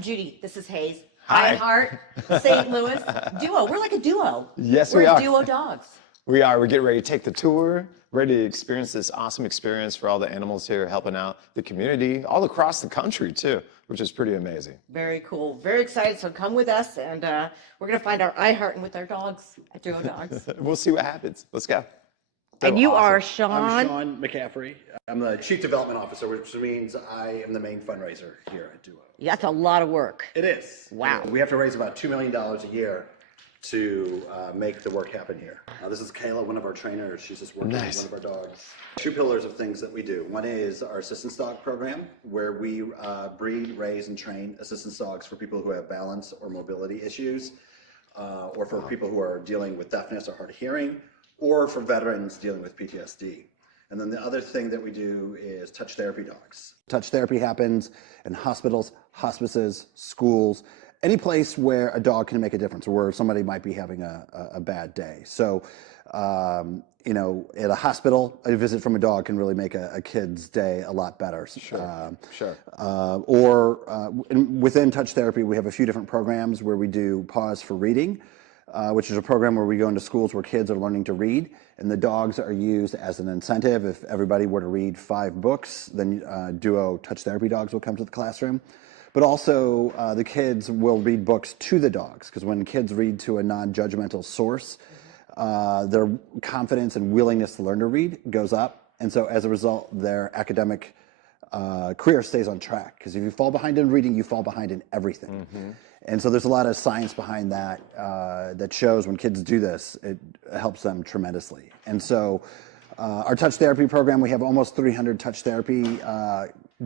Judi, this is Hayes. Hi. iHeart, St. Louis, duo. We're like a duo. Yes, We're we are. duo dogs. We are. We're getting ready to take the tour, ready to experience this awesome experience for all the animals here, helping out the community all across the country too, which is pretty amazing. Very cool. Very excited. So come with us, and we're going to find our iHeart and with our dogs at Duo Dogs. We'll see what happens. Let's go. And you awesome. are Sean? I'm Sean McCaffrey. I'm the Chief Development Officer, which means I am the main fundraiser here at Duo. Yeah, that's a lot of work. It is. Wow. We have to raise about $2 million a year to make the work happen here. This is Kayla, one of our trainers. She's just working with one of our dogs. Two pillars of things that we do. One is our assistance dog program, where we breed, raise, and train assistance dogs for people who have balance or mobility issues, or for people who are dealing with deafness or hard of hearing, or for veterans dealing with PTSD. And then the other thing that we do is touch therapy dogs. Touch therapy happens in hospitals, hospices, schools, any place where a dog can make a difference, or where somebody might be having a bad day. So, you know, at a hospital, a visit from a dog can really make a kid's day a lot better. Sure. Within touch therapy, we have a few different programs where we do Pause for Reading, which is a program where we go into schools where kids are learning to read, and the dogs are used as an incentive. If everybody were to read 5 books, then Duo touch therapy dogs will come to the classroom. But also, the kids will read books to the dogs, because when kids read to a non-judgmental source, their confidence and willingness to learn to read goes up. And so as a result, their academic career stays on track. Because if you fall behind in reading, you fall behind in everything. Mm-hmm. And so there's a lot of science behind that that shows when kids do this, it helps them tremendously. And so our touch therapy program, we have almost 300 touch therapy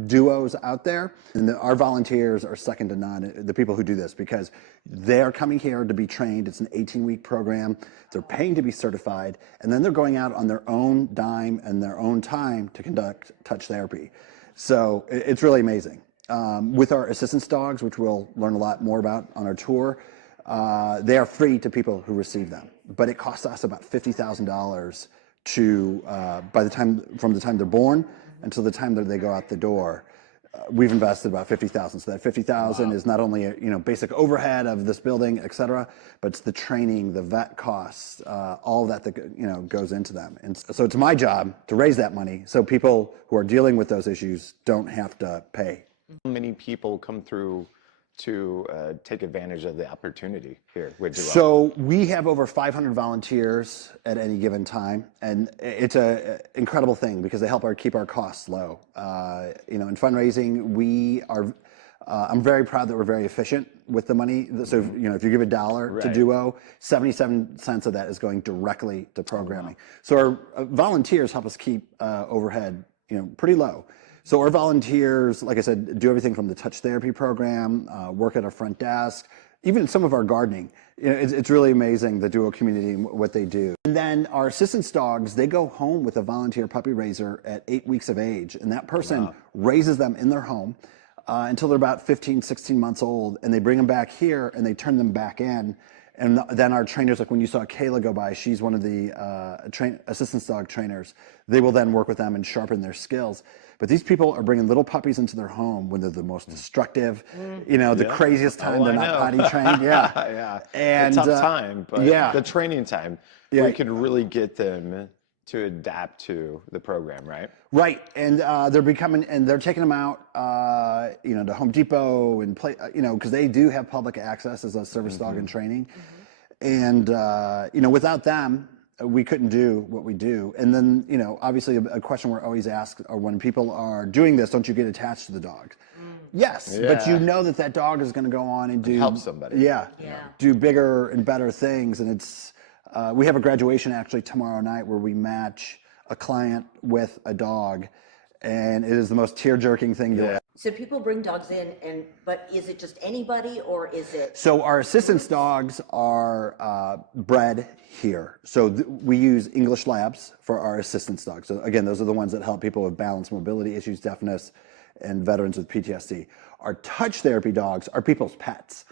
duos out there, and our volunteers are second to none, the people who do this, because they're coming here to be trained. It's an 18-week program. They're paying to be certified, and then they're going out on their own dime and their own time to conduct touch therapy. So it's really amazing. With our assistance dogs, which we'll learn a lot more about on our tour, they are free to people who receive them, but it costs us about $50,000 to from the time they're born until the time that they go out the door. We've invested about $50,000. So that $50,000 is not only basic overhead of this building, et cetera, but it's the training, the vet costs, all of that goes into them. And so it's my job to raise that money so people who are dealing with those issues don't have to pay. How many people come through to take advantage of the opportunity here with Duo? So we have over 500 volunteers at any given time, and it's an incredible thing because they help keep our costs low. In fundraising, we are. I'm very proud that we're very efficient with the money. So if you give $1 to Duo, 77 cents of that is going directly to programming. So our volunteers help us keep overhead pretty low. So our volunteers, like I said, do everything from the touch therapy program, work at our front desk, even some of our gardening. It's really amazing, the Duo community and what they do. And then our assistance dogs, they go home with a volunteer puppy raiser at 8 weeks of age, and that person raises them in their home until they're about 15, 16 months old, and they bring them back here and they turn them back in. And then our trainers, like when you saw Kayla go by, she's one of the assistance dog trainers. They will then work with them and sharpen their skills. But these people are bringing little puppies into their home when they're the most destructive, the craziest time they're not potty trained. Yeah. And a tough time, but the training time, where you can really get them to adapt to the program, right? Right, and they're taking them out, to Home Depot and play, because they do have public access as a service dog in training, and without them, we couldn't do what we do. And then, obviously a question we're always asked are when people are doing this, don't you get attached to the dog? Yes, but that dog is going to go on and help somebody. Do bigger and better things, and it's. We have a graduation actually tomorrow night where we match a client with a dog, and it is the most tear-jerking thing to. So people bring dogs in, but is it just anybody, or is it? So our assistance dogs are bred here. So we use English Labs for our assistance dogs. So again, those are the ones that help people with balance, mobility issues, deafness, and veterans with PTSD. Our touch therapy dogs are people's pets.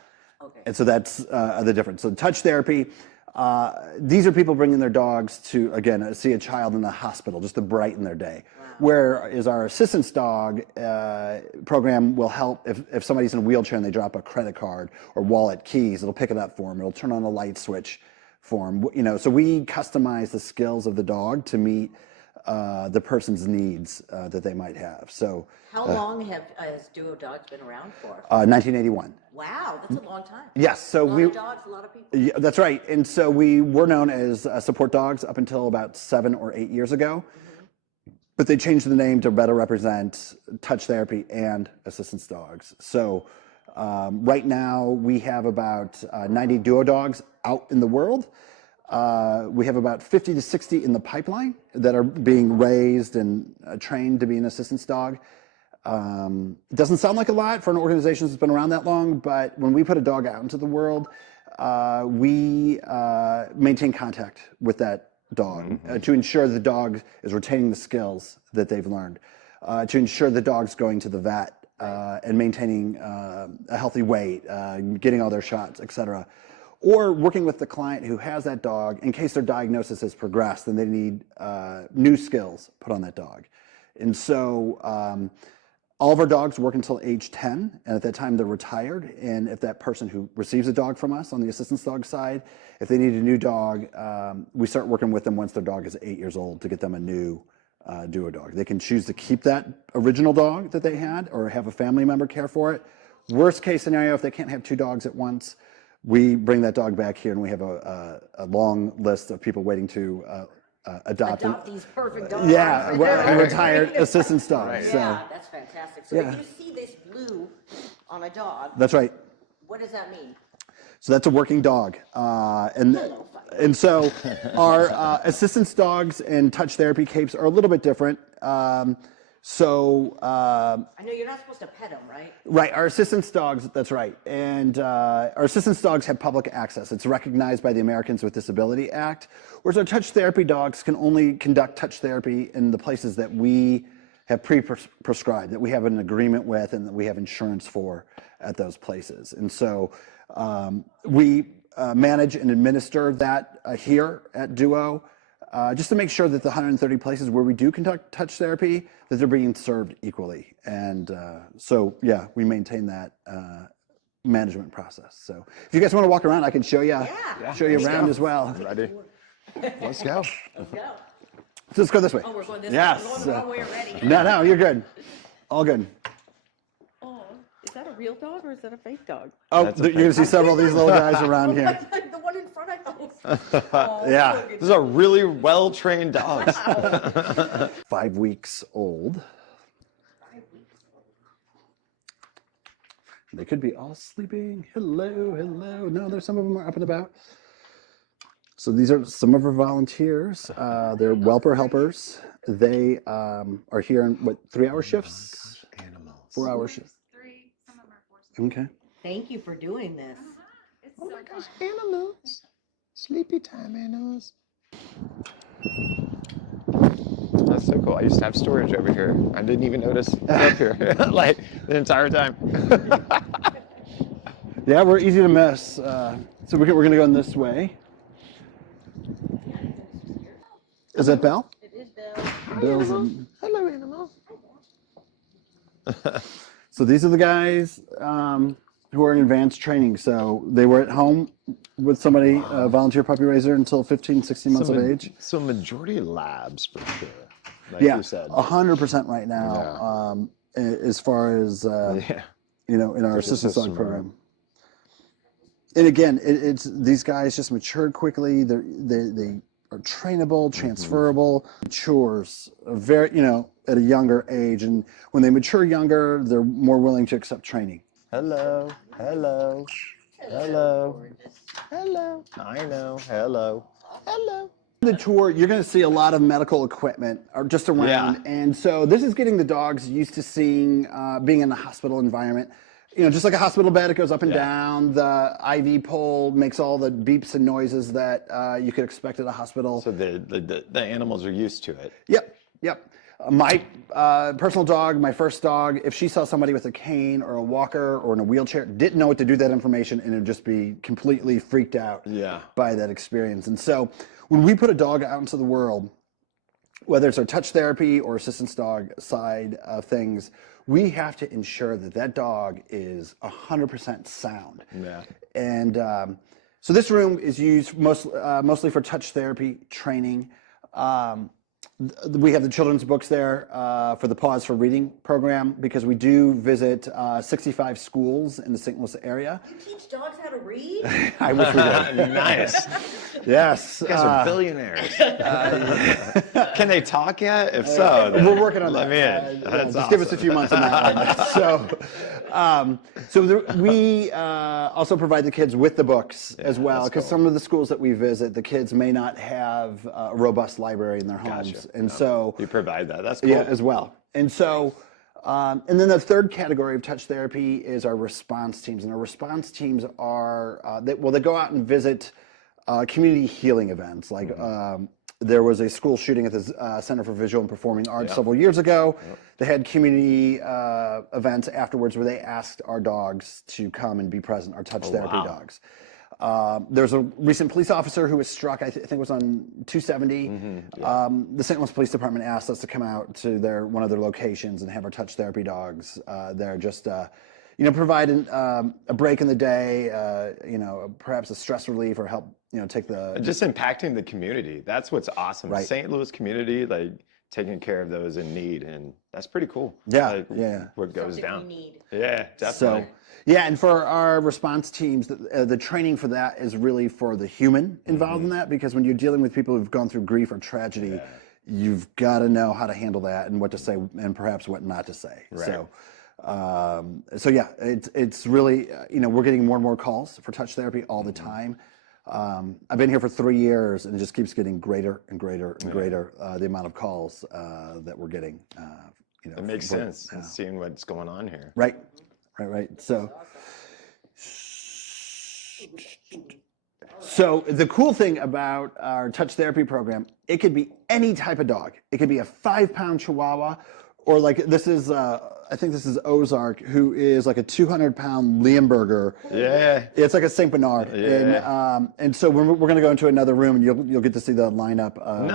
Okay. And so that's the difference. So touch therapy, These are people bringing their dogs to, again, see a child in the hospital just to brighten their day. Whereas our assistance dog program will help if somebody's in a wheelchair and they drop a credit card or wallet, keys, it'll pick it up for them. It'll turn on a light switch for them. You know, so we customize the skills of the dog to meet the person's needs that they might have. So How long has Duo Dogs been around for? 1981. Wow, that's a long time. Yes, so A lot of dogs, a lot of people. Yeah, that's right. And so we were known as support dogs up until about 7 or 8 years ago. But they changed the name to better represent touch therapy and assistance dogs. So right now we have about 90 Duo dogs out in the world. We have about 50 to 60 in the pipeline that are being raised and trained to be an assistance dog. It doesn't sound like a lot for an organization that's been around that long, but when we put a dog out into the world, we maintain contact with that dog to ensure the dog is retaining the skills that they've learned, to ensure the dog's going to the vet and maintaining a healthy weight, getting all their shots, etc. Or working with the client who has that dog in case their diagnosis has progressed and they need new skills put on that dog. And so all of our dogs work until age 10, and at that time they're retired. And if that person who receives a dog from us on the assistance dog side, if they need a new dog, we start working with them once their dog is 8 years old to get them a new Duo dog. They can choose to keep that original dog that they had or have a family member care for it. Worst case scenario, if they can't have 2 dogs at once, we bring that dog back here, and we have a long list of people waiting to adopt these perfect dogs. Yeah, a retired assistance dog. Right. So, Yeah, that's fantastic. So Yeah. if you see this blue on a dog, that's right. what does that mean? So that's a working dog. And so our assistance dogs and touch therapy capes are a little bit different. I know you're not supposed to pet them, right? Right, our assistance dogs, that's right. And our assistance dogs have public access. It's recognized by the Americans with Disability Act, whereas our touch therapy dogs can only conduct touch therapy in the places that we have prescribed, that we have an agreement with and that we have insurance for at those places. And so we manage and administer that here at Duo, just to make sure that the 130 places where we do conduct touch therapy, that they're being served equally. And so, yeah, we maintain that management process. So if you guys want to walk around, I can show you, around as well. Ready? Let's go. Let's go. So let's go this way. Oh, we're going this Yes. way. We're going the wrong way already. No, you're good. All good. Oh, is that a real dog or is that a fake dog? Oh, That's a you're gonna see several of these little guys around here. The one in front, I thought. Yeah, These are really well-trained dogs. 5 weeks old. They could be all sleeping. Hello, hello. No, there's some of them are up and about. So these are some of our volunteers. They're Welper helpers. They are here in 3-hour shifts? Animals. 4-hour shifts. 3, some of them are 4. Okay. Thank you for doing this. It's Oh so my gosh, fun. animals. Sleepy time animals. That's so cool. I used to have storage over here. I didn't even notice it up here, like the entire time. Yeah, we're easy to miss. So we're going to go in this way. Is that Belle? It is Bill. Bill's in. Hello, animal. So these are the guys who are in advanced training. So they were at home with somebody, volunteer puppy raiser, until 15, 16 months of age. So majority labs for sure, like Yeah, you said. 100% right now, as far as, Yeah. in our There's a assistance dog system, program. And again, it's these guys just matured quickly. They are trainable, transferable, matures very, at a younger age. And when they mature younger, they're more willing to accept training. Hello, hello, hello, hello. I know, hello, hello. The tour, you're going to see a lot of medical equipment just around. Yeah. And so this is getting the dogs used to seeing, being in the hospital environment. Just like a hospital bed, it goes up and down. The IV pole makes all the beeps and noises that you could expect at a hospital. So the animals are used to it. Yep. My personal dog, my first dog, if she saw somebody with a cane or a walker or in a wheelchair, didn't know what to do with that information, and would just be completely freaked out by that experience. And so when we put a dog out into the world, whether it's our touch therapy or assistance dog side of things, we have to ensure that that dog is 100% sound. Yeah. And so this room is used mostly for touch therapy training. We have the children's books there for the Pause for Reading program, because we do visit 65 schools in the St. Louis area. You teach dogs how to read? I wish we did. Nice. Yes. You guys are billionaires. Can they talk yet? If so, We're working on let that. me in. Just That's give us a awesome. few months on that one. We also provide the kids with the books as well, because some of the schools that we visit, the kids may not have a robust library in their homes. And so you provide that. That's cool. yeah, as well. And so, and then the third category of touch therapy is our response teams. And our response teams are, they go out and visit community healing events. Like there was a school shooting at the Center for Visual and Performing Arts several years ago. They had community events afterwards where they asked our dogs to come and be present, our touch therapy dogs. There's a recent police officer who was struck, I think it was on 270. The St. Louis Police Department asked us to come out to one of their locations and have our touch therapy dogs there, just provide a break in the day, perhaps a stress relief, or help take the just impacting the community. That's what's awesome. Right. St. Louis community, like taking care of those in need, and that's pretty cool. Yeah, Like, yeah. What goes Something down? we need. Yeah, definitely. So, yeah, and for our response teams, the training for that is really for the human involved in that, because when you're dealing with people who've gone through grief or tragedy, you've got to know how to handle that and what to say and perhaps what not to say. Right. So yeah, it's really, we're getting more and more calls for touch therapy all the time. I've been here for 3 years, and it just keeps getting greater and greater and greater, the amount of calls that we're getting. It makes sense, seeing what's going on here. Right. So the cool thing about our touch therapy program, it could be any type of dog. It could be a 5-pound Chihuahua, or like this is, I think this is Ozark, who is like a 200-pound Leonberger. Yeah. It's like a Saint Bernard. Yeah. And so we're going to go into another room, and you'll get to see the lineup of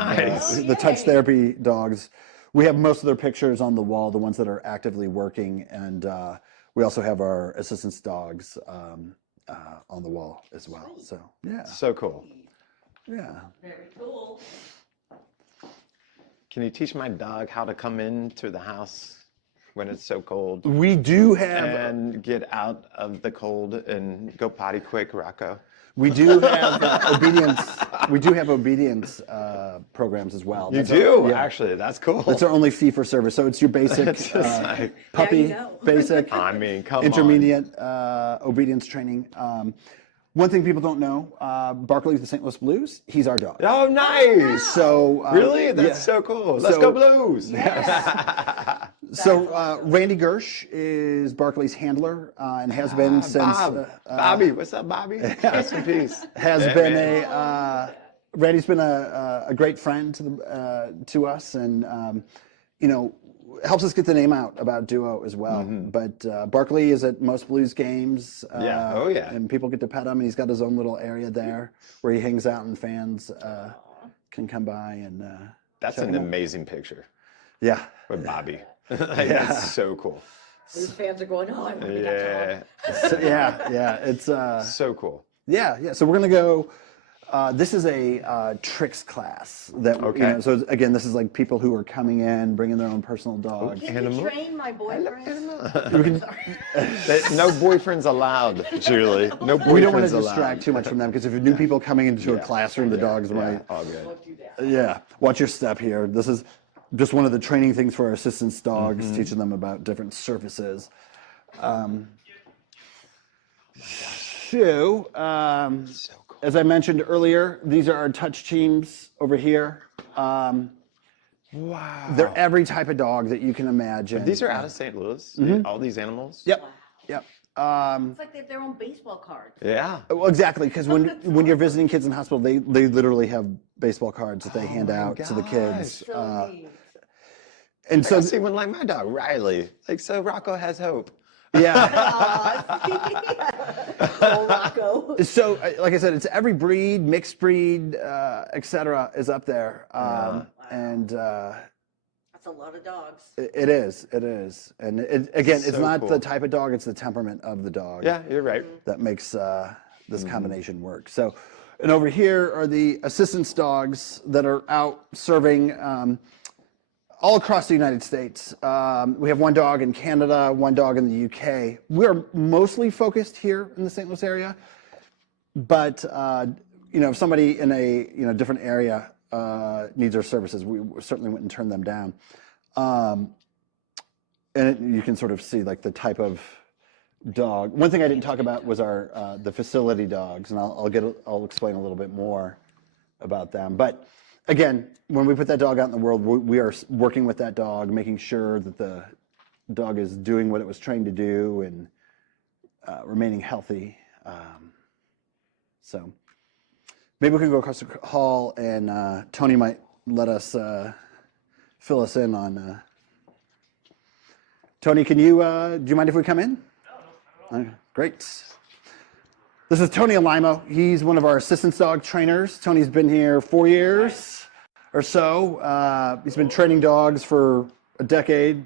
the touch therapy dogs. We have most of their pictures on the wall, the ones that are actively working, and we also have our assistance dogs on the wall as well. So yeah, So cool. yeah. Very cool. Can you teach my dog how to come into the house when it's so cold We do have and get out of the cold and go potty quick, Rocco? we do have obedience. We do have obedience programs as well. You That's do? our- yeah. Actually, that's cool. That's our only fee for service. So it's your basic It's just like, puppy, There you go. basic, I mean, come intermediate obedience training. One thing people don't know, Barkley of the St. Louis Blues, he's our dog. on. Oh, nice. So Really? That's yeah. so cool. Let's So- go Blues. So Randy Gersh is Barkley's handler and has been since Bobby, what's up, Bobby? Rest in peace. has Yeah, been man. Randy's been a great friend to us, and helps us get the name out about Duo as well. But Barkley is at most Blues games. Yeah. Oh, yeah. And people get to pet him, and he's got his own little area there where he hangs out, and fans can come by and. That's check an him out. amazing picture Yeah. with Bobby. That's so cool. These fans are going, oh, I want to be that Yeah. dog. So, yeah. It's So cool. Yeah. So we're gonna go. This is a tricks class that. Okay. So again, this is like people who are coming in, bringing their own personal dog. Can you train my boyfriend? No boyfriends allowed, Julie. No boyfriends We don't want to allowed. distract too much from them, because if new people coming into a classroom, the dogs might. All good. Yeah. Watch your step here. This is just one of the training things for our assistance dogs, teaching them about different surfaces. So, as I mentioned earlier, these are our touch teams over here. Wow. They're every type of dog that you can imagine. These are out of St. Louis? All these animals? Yep. It's like they have their own baseball cards. Yeah. Well, exactly, because when you're visiting kids in hospital, they literally have baseball cards that they hand out to the kids. So neat. And So so, see one like my dog, Riley. Like, so Rocco has hope. yeah. Oh, Rocco. So, like I said, it's every breed, mixed breed, et cetera, is up there. And That's a lot of dogs. it is. And again, it's So not cool. the type of dog, it's the temperament of the dog Yeah, you're right. that makes this combination work. So, and over here are the assistance dogs that are out serving all across the United States. We have one dog in Canada, one dog in the UK. We're mostly focused here in the St. Louis area, but if somebody in a different area needs our services, we certainly wouldn't turn them down. And you can sort of see like the type of dog. One thing I didn't talk about was our the facility dogs, and I'll explain a little bit more about them. But again, when we put that dog out in the world, we are working with that dog, making sure that the dog is doing what it was trained to do and remaining healthy. So maybe we can go across the hall, and Tony might let us fill us in on. Tony, do you mind if we come in? No. Okay, great. This is Tony Alimo. He's one of our assistance dog trainers. Tony's been here 4 years or so. He's been training dogs for a decade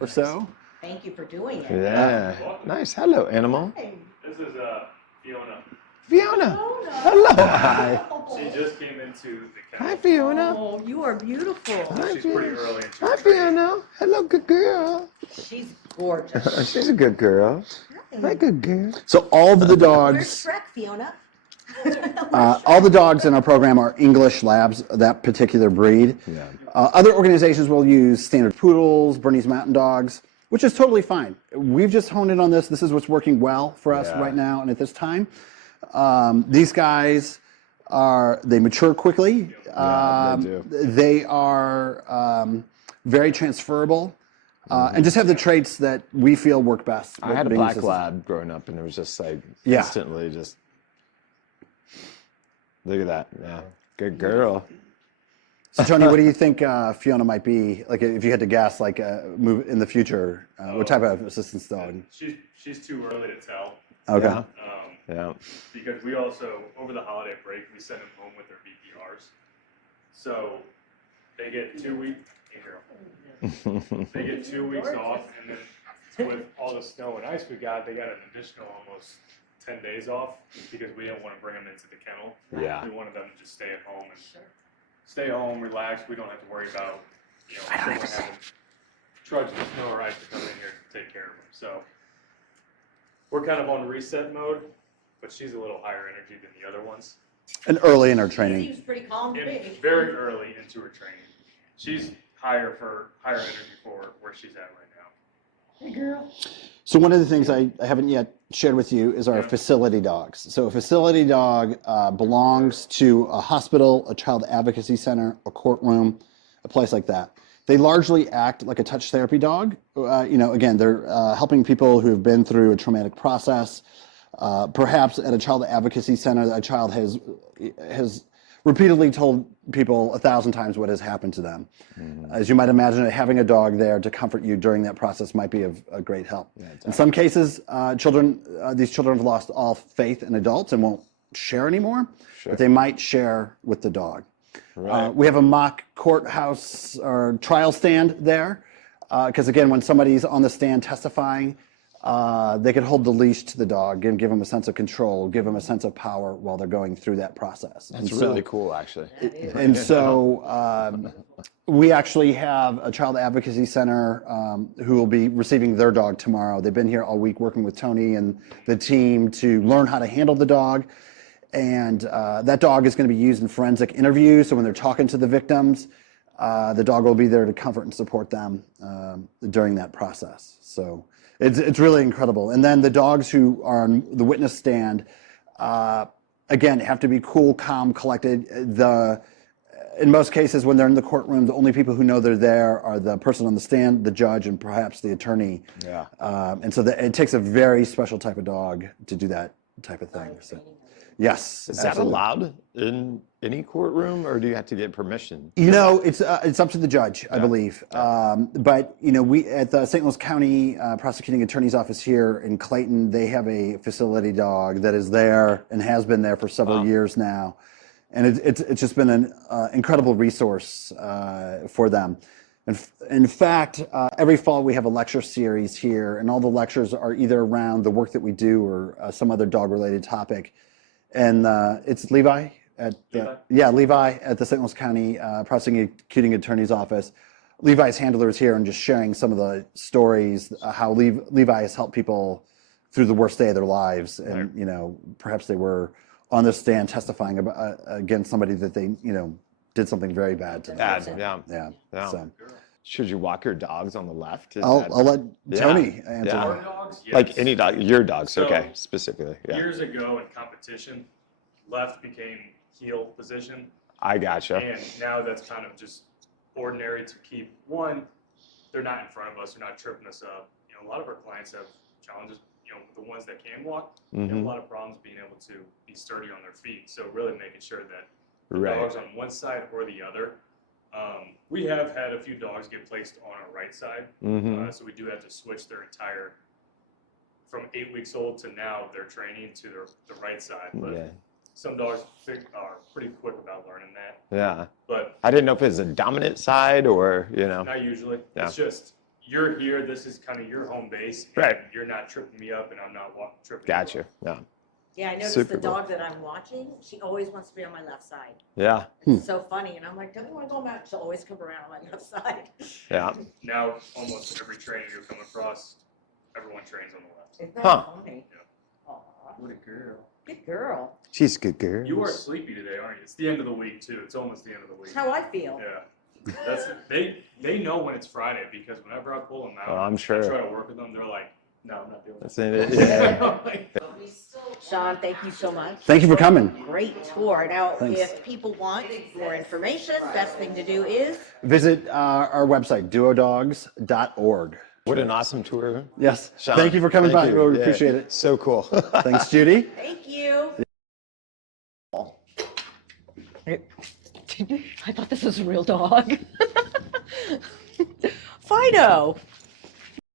or so. Thank you for doing it. Yeah. Nice. Hello, animal. This is Fiona. Fiona. Hello. Hi. She just came into the Hi, kennel. Fiona. Oh, you are beautiful. Hi, She's pretty Fiona. early into Hi, her training. Fiona. Hello, good girl. She's gorgeous. She's a good girl. Hi, good girl. So all of the Where's dogs, Shrek, Fiona? all the dogs in our program are English Labs, that particular breed. Yeah. Other organizations will use standard poodles, Bernese Mountain Dogs, which is totally fine. We've just honed in on this. This is what's working well for us Yeah. right now and at this time. These guys they mature quickly. Yeah, they do. They are very transferable and just have the traits that we feel work best. I with had a being black assistants. lab growing up, and it was just like Yeah. instantly just. Look at that. Yeah. Good girl. So Tony, what do you think Fiona might be? Like, if you had to guess, like, move in the future, what type of assistance dog? She's too early to tell. Okay. Yeah. Yeah. Because we also, over the holiday break, we send them home with their VPRs. So they get 2 weeks. They get 2 weeks off, and then with all the snow and ice we got, they got an additional almost 10 days off because we didn't want to bring them into the kennel. Yeah. We wanted them to just stay at home and stay home, relax. We don't have to worry about, someone having trudging snow or ice to come in here to take care of them. So we're kind of on reset mode, but she's a little higher energy than the other ones. And early in our She training. seems pretty calm to And me. very early into her training. She's higher energy for where she's at right now. Hey, girl. So one of the things I haven't yet shared with you is our Yeah. facility dogs. So a facility dog belongs to a hospital, a child advocacy center, a courtroom, a place like that. They largely act like a touch therapy dog. Again, they're helping people who have been through a traumatic process. Perhaps at a child advocacy center, a child has repeatedly told people 1,000 times what has happened to them. As you might imagine, having a dog there to comfort you during that process might be of a great help. In some cases, these children have lost all faith in adults and won't share anymore, but they might share with the dog. Right. We have a mock courthouse or trial stand there, because again, when somebody's on the stand testifying, they can hold the leash to the dog and give them a sense of control, give them a sense of power while they're going through that process. That's And so- really cool, actually. And so we actually have a child advocacy center who will be receiving their dog tomorrow. They've been here all week working with Tony and the team to learn how to handle the dog. And that dog is going to be used in forensic interviews. So when they're talking to the victims, the dog will be there to comfort and support them during that process. So it's really incredible. And then the dogs who are on the witness stand, again, have to be cool, calm, collected. In most cases, when they're in the courtroom, the only people who know they're there are the person on the stand, the judge, and perhaps the attorney. Yeah. And so it takes a very special type of dog to do that type of thing. So Yes. Is that absolutely. allowed in any courtroom, or do you have to get permission? It's up to the judge, I believe. But we at the St. Louis County Prosecuting Attorney's Office here in Clayton, they have a facility dog that is there and has been there for several years now, and it's just been an incredible resource for them. In fact, every fall we have a lecture series here, and all the lectures are either around the work that we do or some other dog-related topic. And it's Levi at Levi at the St. Louis County Prosecuting Attorney's Office. Levi's handler is here and just sharing some of the stories, how Levi has helped people through the worst day of their lives, and perhaps they were on the stand testifying about, against somebody that they did something very bad to them. Yeah. So Should you walk your dogs on the left? I'll let Tony answer. Yeah. Our dogs, yes. Like any dog, your dogs, So, okay, specifically. Yeah. Years ago in competition, left became heel position, I gotcha. and now that's kind of just ordinary to keep. One, they're not in front of us, they're not tripping us up. A lot of our clients have challenges. The ones that can walk, they have a lot of problems being able to be sturdy on their feet. So really making sure that the dogs on one side or the other. We have had a few dogs get placed on our right side, so we do have to switch their entire, from 8 weeks old to now, their training to the right side. But some dogs are pretty quick about learning that. Yeah. But I didn't know if it's a dominant side or, not usually. Yeah. It's just, you're here, this is kind of your home base. Right. And you're not tripping me up and I'm not tripping you Gotcha. up. Yeah. Yeah, I noticed Super the cool. dog that I'm watching, she always wants to be on my left side. Yeah. It's so funny. And I'm like, don't you want to go back? She'll always come around on my left side. Yeah. Now, almost every training you come across, everyone trains on the left. Isn't that Huh. funny? Yeah. Aw, What a girl. good girl. She's a good girl. You are sleepy today, aren't you? It's the end of the week too. It's almost the end of the week. That's how I feel. Yeah. That's they know when it's Friday because whenever I pull them out, Oh, I'm I sure. try to work with them. They're like, "No, I'm not doing That's this." it. Yeah. Sean, thank you so much. Thank you for coming. Great tour. Now, Thanks. if people want more information, best thing to do is Visit our website, duodogs.org. What an awesome tour. Yes. Sean, Thank you for coming thank by. you. We Yeah. appreciate it. So cool. Thanks, Judy. thank you. I thought this was a real dog. Fido.